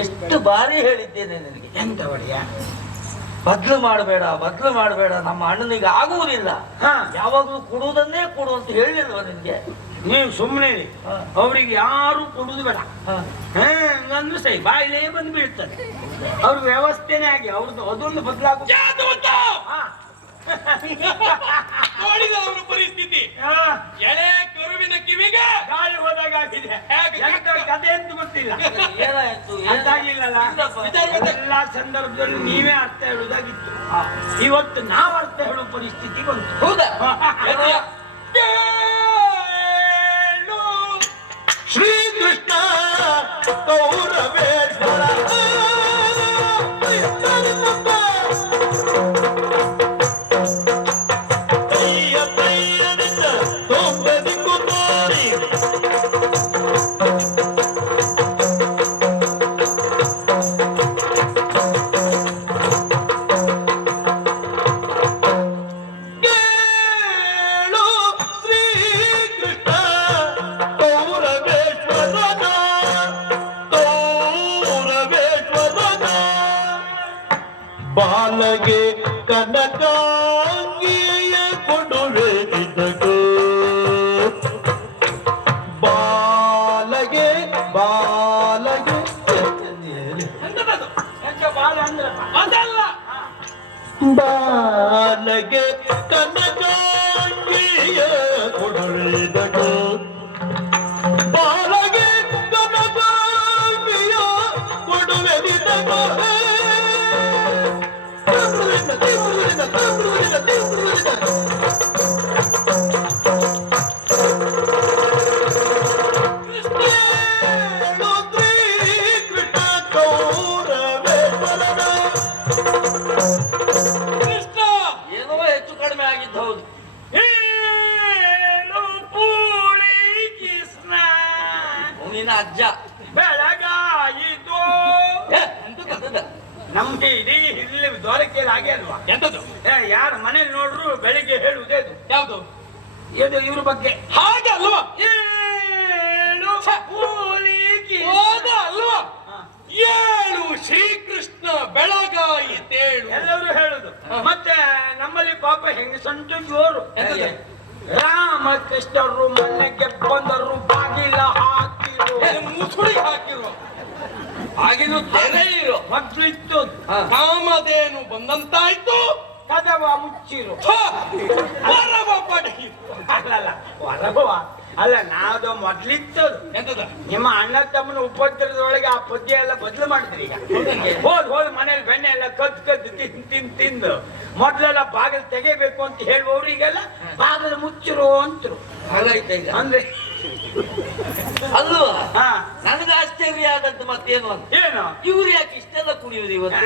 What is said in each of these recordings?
ಎಷ್ಟು ಬಾರಿ ಹೇಳಿದ್ದೇನೆ ನಿನಗೆ. ಎಂತ ಒಡೆಯ ಬದ್ಲು ಮಾಡಬೇಡ, ನಮ್ಮ ಅಣ್ಣನಿಗೆ ಆಗುವುದಿಲ್ಲ. ಯಾವಾಗಲೂ ಕೊಡುವುದನ್ನೇ ಕೊಡು ಅಂತ ಹೇಳಿಲ್ವ ನಿನ್ಗೆ? ನೀವು ಸುಮ್ಮನೆ ಅವ್ರಿಗೆ ಯಾರು ಕೊಡುದು ಬೇಡ. ಹಂಗಂದ್ರೆ ಸರಿ ಬಾಯಿಲೇ ಬಂದು ಬೀಳ್ತದೆ. ಅವ್ರ ವ್ಯವಸ್ಥೆನೇ ಆಗಿ ಅವ್ರದ್ದು ಅದೊಂದು ಬದಲಾಗ ನೋಡಿದವರ ಪರಿಸ್ಥಿತಿ ಎಳೆ ಕರುವಿನ ಕಿವಿಗೆ ಗಾಳಿ ಹೋದಾಗ ಆಗಿದೆ. ಕಥೆ ಅಂತ ಗೊತ್ತಿಲ್ಲ, ಏನಾಯ್ತು? ಅಂತಾಗಿಲ್ಲಲ್ಲ. ಎಲ್ಲಾ ಸಂದರ್ಭದಲ್ಲಿ ನೀವೇ ಅರ್ಥ ಹೇಳುವುದಾಗಿತ್ತು. ಇವತ್ತು ನಾವು ಅರ್ಥ ಹೇಳುವ ಪರಿಸ್ಥಿತಿ ಬಂತು. ಹೌದಾ? ಶ್ರೀಕೃಷ್ಣ ಕೌರವೇಶ್ವರ ಬಾಲಗೆ ಕನಕಾಂಗಿಯ ಕೊಡುವೆ ಇದಕ್ಕೆ ಬಾಲಗೆ ಬಾಲಗೆ ಕನಕಾಂಗಿಯ ಕೊಡುಳಿದಕ್ಕೆ ಬಾಲಗೆ ಕನಕಾಂಗಿಯ ಕೊಡುವೆ ಇದಕ್ಕೆ ಏನೋ ಹೆಚ್ಚು ಕಡಿಮೆ ಆಗಿದ್ದು. ಹೌದು. ನಿನ್ನ ಅಜ್ಜ ಬೆಳಗಾಯಿತು ನಮ್ಗೆ ಇಡೀ ಇಲ್ಲಿ ದ್ವಾರಕೆಯಲ್ಲಿ ಹಾಗೆ ಅಲ್ವಾ? ಎಂತದ್ದು? ಯಾರ ಮನೇಲಿ ನೋಡ್ರು ಬೆಳಿಗ್ಗೆ ಹೇಳುವುದೇ ಅದು. ಯಾವುದು? ಇದು ಇವ್ರ ಬಗ್ಗೆ ಹಾಗೆ ಅಲ್ವಾ? ಅಲ್ವಾ? ಏಳು ಶ್ರೀಕೃಷ್ಣ ಬೆಳಗಾಯಿತೇಳು ಎಲ್ಲರೂ ಹೇಳುದು. ಮತ್ತೆ ನಮ್ಮಲ್ಲಿ ಪಾಪ ಹೆಂಗಸಂಟು ಜೋರು. ರಾಮಕೃಷ್ಣರು ಮನೆಗೆ ಬಂದರು, ಬಾಗಿಲ ಹಾಕಿರು, ಮುಸುಡಿ ಹಾಕಿರುವ ಆಗಿನ ತೆರೆ ಇರೋ ಮಗ್ಲಿತ್ತು, ಕಾಮಧೇನು ಬಂದಂತಾಯ್ತು, ಕದವ ಮುಚ್ಚಿರು, ವರವ ಪಡೆಯಿತು. ಅಲ್ಲಲ್ಲ ವರವ ಅಲ್ಲ, ನಾದು ಮೊದ್ಲಿತ್ತದು. ಎಂತದ? ನಿಮ್ಮ ಅಣ್ಣ ತಮ್ಮನ ಉಪದ್ರದೊಳಗೆ ಆ ಪದ್ಯ ಎಲ್ಲ ಬದಲು ಮಾಡಿದ್ರಿ. ಈಗ ಹೋದ್ ಮನೇಲಿ ಬೆಣ್ಣೆ ಎಲ್ಲ ಕದ್ದು ತಿಂದು ಮೊದ್ಲೆಲ್ಲ ಬಾಗಿಲು ತೆಗೆಬೇಕು ಅಂತ ಹೇಳುವವ್ರು ಈಗೆಲ್ಲ ಬಾಗಿಲು ಮುಚ್ಚಿರು ಅಂತರು. ಹಾಗಾಯ್ತ ಈಗ ಅಂದ್ರೆ ಅಲ್ವಾ? ಹಾ, ನನಗೆ ಆಶ್ಚರ್ಯ ಆದದ್ದು ಮತ್ತೇನು ಅಂತ. ಏನು ಇವ್ರು ಯಾಕೆ ಇಷ್ಟೆಲ್ಲ ಕುಣಿಯುವುದು ಇವತ್ತು?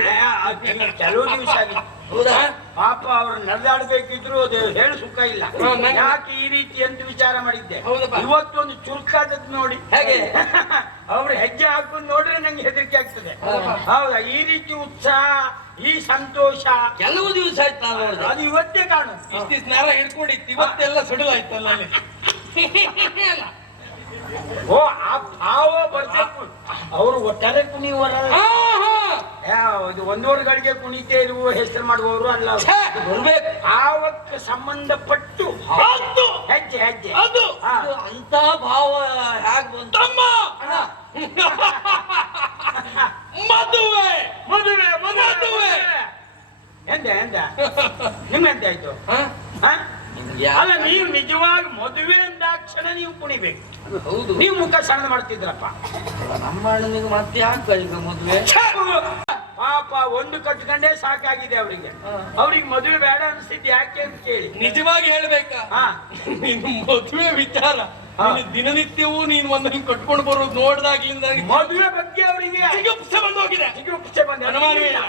ಕೆಲವು ದಿವಸ ಆಗಿತ್ತು. ಹೌದಾ? ಪಾಪ ಅವ್ರು ನಡೆದಾಡ್ಬೇಕಿದ್ರು ಅದು ಹೇಳು ಸುಖ ಇಲ್ಲ. ಯಾಕೆ ಈ ರೀತಿ ಅಂತ ವಿಚಾರ ಮಾಡಿದ್ದೆ. ಇವತ್ತೊಂದು ಚುರುಕಾದದ್ದು ನೋಡಿ. ಹೇಗೆ? ಅವ್ರು ಹೆಜ್ಜೆ ಹಾಕೊಂಡು ನೋಡ್ರೆ ನಂಗೆ ಹೆದರಿಕೆ ಆಗ್ತದೆ. ಹೌದಾ? ಈ ರೀತಿ ಉತ್ಸಾಹ, ಈ ಸಂತೋಷ ಕೆಲವು ದಿವಸ ಆಯ್ತು ನಾನು ನೋಡಿದೆ. ಅದು ಇವತ್ತೇ ಕಾಣು. ಇಷ್ಟಿಸ್ ನೇರ ಹಿಡ್ಕೊಂಡಿತ್ತು, ಇವತ್ತೆಲ್ಲ ಸುಡುವಾಯ್ತಲ್ಲ ಅಲ್ಲಿ. ಓ, ಆ ಭಾವ ಬರ್ಬೇಕು. ಅವರು ಒಟ್ಟಾರೆ ಕುಣಿಯುವರಲ್ಲ, ಇದು ಒಂದೂವರೆ ಗಳಿಗೆ ಕುಣಿತೆ ಇರುವ ಹೆಸರು ಮಾಡುವವರು ಅಲ್ಲ. ಬರ್ಬೇಕು. ಭಾವಕ್ಕೆ ಸಂಬಂಧಪಟ್ಟು ಹೆಜ್ಜೆ ಹೆಜ್ಜೆ ಅದು ಅಂತ ಭಾವ ಹೇಗ್ ಬಂತು? ತಮ್ಮ ಮದುವೆ ಮದುವೆ ಮದುವೆ ಎಂದ ನಿಮ್ಗೆಂತ ಆಯ್ತು? ಅಲ್ಲ, ನೀವು ನಿಜವಾಗಿ ಮದುವೆ ಅಂದಾಕ್ಷಣ ನೀವು ಕುಣಿಬೇಕು. ಹೌದು. ನೀವು ಮುಖ ಸಣ್ಣ ಮಾಡ್ತಿದ್ರಪ್ಪ. ನಮ್ಮ ಅಣ್ಣನಿಗೆ ಮತ್ತೆ ಯಾಕೆ ಈಗ ಮದುವೆ? ಪಾಪ ಒಂದು ಕಟ್ಕೊಂಡೇ ಸಾಕಾಗಿದೆ ಅವರಿಗೆ. ಅವ್ರಿಗೆ ಮದುವೆ ಬೇಡ ಅನ್ಸಿದ್ ಯಾಕೆ ಅಂತ ಕೇಳಿ. ನಿಜವಾಗಿ ಹೇಳ್ಬೇಕಾ? ನೀನು ಮದುವೆ ವಿಚಾರ ದಿನನಿತ್ಯವೂ ನೀನು ಒಂದನ್ನು ಕಟ್ಕೊಂಡು ಬರೋದು ನೋಡ್ದಾಗ್ಲಿಂದ ಮದುವೆ ಬಗ್ಗೆ ಅವರಿಗೆ ಜಿಗುಪ್ಸೆ ಬಂದು ಹೋಗಿದೆ. ಜಿಗುಪ್ಸೆ ಬಂದ ಅನುಮಾನವೇ ಇಲ್ಲ.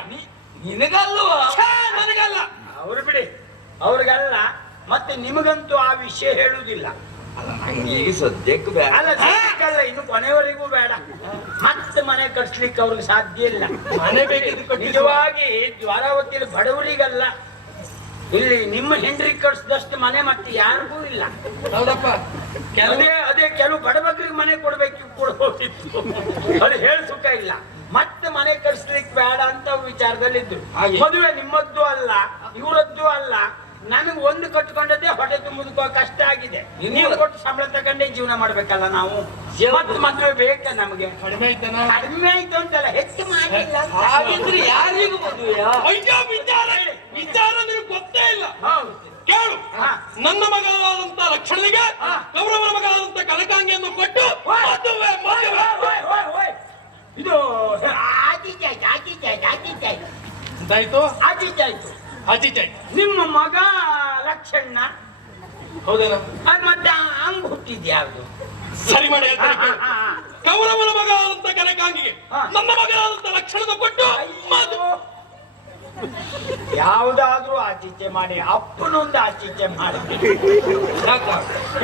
ನಿನಗಲ್ವಾ? ನನಗಲ್ಲ. ಅವ್ರು ಬಿಡಿ, ಅವ್ರಿಗಲ್ಲ. ಮತ್ತೆ ನಿಮಗಂತೂ ಆ ವಿಷಯ ಹೇಳುವುದಿಲ್ಲ. ಈಗ ಸದ್ಯಕ್ಕೆ ಬೇಡ. ಅಲ್ಲ, ಸದ್ಯಕ್ಕಲ್ಲ, ಇನ್ನು ಕೊನೆವರೆಗೂ ಬೇಡ. ಮತ್ತೆ ಮನೆ ಕಟ್ಸ್ಲಿಕ್ಕೆ ಅವ್ರಿಗೆ ಸಾಧ್ಯ ಇಲ್ಲ. ಮನೆ ಬೇಕಿದ್ದು ನಿಜವಾಗಿ ದ್ವಾರಾವತಿಯಲ್ಲಿ ಬಡವರಿಗಲ್ಲ, ಇಲ್ಲಿ ನಿಮ್ಮ ಹೆಂಡ್ರಿ ಕಟ್ಸಿದಷ್ಟು ಮನೆ ಮತ್ತೆ ಯಾರಿಗೂ ಇಲ್ಲ. ಹೌದಪ್ಪ. ಅದೇ ಕೆಲವು ಬಡಬಗ್ರಿಗೆ ಮನೆ ಕೊಡ್ಬೇಕು, ಕೊಡ್ಬೋದಿತ್ತು. ಅದು ಹೇಳಿ ಸುಖ ಇಲ್ಲ. ಮತ್ತೆ ವಿಚಾರದಲ್ಲಿ ಇದ್ರು. ಹಾಗೆ. ಮದುವೆ ನಿಮ್ಮದ್ದು ಅಲ್ಲ, ಇವರದ್ದು ಅಲ್ಲ. ನನಗೆ ಒಂದು ಕಟ್ಕೊಂಡದ್ದೇ ಹೊಟ್ಟೆ ತುಂಬುದಕ್ಕೂ ಕಷ್ಟ ಆಗಿದೆ. ನೀವು ಕೊಟ್ಟು ಸಂಬಳ ತಗೊಂಡೇ ಜೀವನ ಮಾಡ್ಬೇಕಲ್ಲ ನಾವು. ಮತ್ತೆ ಮದುವೆ ಬೇಕ ನಮಗೆ. ಕಡಿಮೆ ಆಯ್ತಾನ? ಕಡಿಮೆ ಆಯ್ತು ಅಂತಲ್ಲ, ಹೆಚ್ಚು ಮಾಡಿಲ್ಲ ಅಂತ. ಹಾಗಿದ್ರೆ ಯಾರಿಗೂ ಮದುವೆಯಾ? ಅಯ್ಯೋ ವಿಚಾರ ನಿನಗೆ ಗೊತ್ತೇ ಇಲ್ಲ. ಹೌದು. ಕೇಳು, ಹಾ. ನನ್ನ ಮಗನಾದಂತ ಲಕ್ಷ್ಮಣನಿಗೆ ಹಾ. ಕೌರವನ ಮಗನಾದಂತ ಕನಕಾಂಗಿಯನ್ನು ಕೊಟ್ಟು ಮದುವೆ ಮದುವೆ. ಇದು ಆಚೀಚೆ ಆಯ್ತು, ಆಚೀಚೆ ಆಯ್ತು, ಆಚೀಚೆ ಆಯ್ತು, ಎಂತಾಯ್ತು? ಆಚೀಚೆ ಆಯ್ತು. ಆಚೀಚೆ. ನಿಮ್ಮ ಮಗ ಲಕ್ಷಣ್ಣ ಹೌದೇನ? ಅದ್ ಮತ್ತೆ ಹಂಗ್ ಹುಟ್ಟಿದ್ಯಾವ್ದು? ಸರಿ ಮಾಡಿ ಹೇಳ್ತೇನೆ ಕೇಳು. ಕೌರವನ ಮಗನಾದಂತ ಕನಕಾಂಗಿಗೆ ಹಾ. ನನ್ನ ಮಗನಾದಂತ ಲಕ್ಷಣದ ಕೊಟ್ಟು ಮದುವೆ. ಯಾವ್ದಾದ್ರೂ ಆಚೀಚೆ ಮಾಡಿ, ಅಪ್ಪನೊಂದು ಆಚೀಚೆ ಮಾಡಿ.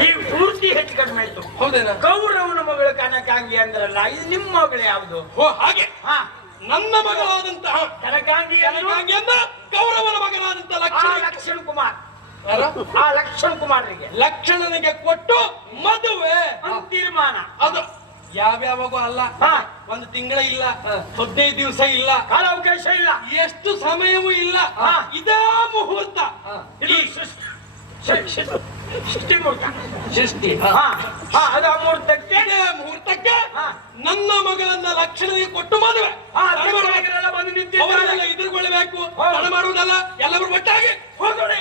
ಈ ಪೂರ್ತಿ ಹೆಚ್ಚು ಕಡಿಮೆ ಆಯ್ತು. ಹೌದೇನ? ಕೌರವನ ಮಗಳು ಕನಕಾಂಗಿ ಅಂದ್ರಲ್ಲ, ಇದು ನಿಮ್ಮ ಮಗಳು ಯಾವ್ದು? ಓ ಹಾಗೆ. ಹಾ, ನನ್ನ ಮಗನಾದಂತಹ ಕನಕಾಂಗಿ ಕನಕಾಂಗಿಯನ್ನ ಕೌರವನ ಮಗನಾದಂತ ಲಕ್ಷಣ್ ಕುಮಾರ್. ಯಾರ? ಆ ಲಕ್ಷಣ್ ಕುಮಾರ್ರಿಗೆ ಲಕ್ಷಣನಿಗೆ ಕೊಟ್ಟು ಮದುವೆ ಒಂದ್ ತೀರ್ಮಾನ. ಅದು ಯಾವ್ಯಾವಾಗೂ ಅಲ್ಲ. ಹಾ. ಒಂದು ತಿಂಗಳ ಇಲ್ಲ, 15 ದಿವಸ ಇಲ್ಲ, ಕಾಲಾವಕಾಶ ಇಲ್ಲ, ಎಷ್ಟು ಸಮಯವೂ ಇಲ್ಲ. ಹಾ. ಇದಾ ಮುಹೂರ್ತ. ಇದು ಸೃಷ್ಟಿ ಮುಹೂರ್ತ. ಸೃಷ್ಟಿ. ಹಾ, ಹಾ, ಅದು ಆ ಮುಹೂರ್ತಕ್ಕೆ ಇದೇ ಮುಹೂರ್ತಕ್ಕೆ ಹಾ. ನನ್ನ ಮಗಳನ್ನ ಲಕ್ಷಣನಿಗೆ ಕೊಟ್ಟು ಮದುವೆ. ಬಂದು ನಿಂತಿದ್ದಾರೆ. ಅವರೆಲ್ಲ ಎದುರುಗೊಳ್ಳಬೇಕು, ಹೌದು. ತಡ ಮಾಡುವುದಲ್ಲ, ಎಲ್ಲರೂ ಒಟ್ಟಾಗಿ ಹೋಗೋಣ.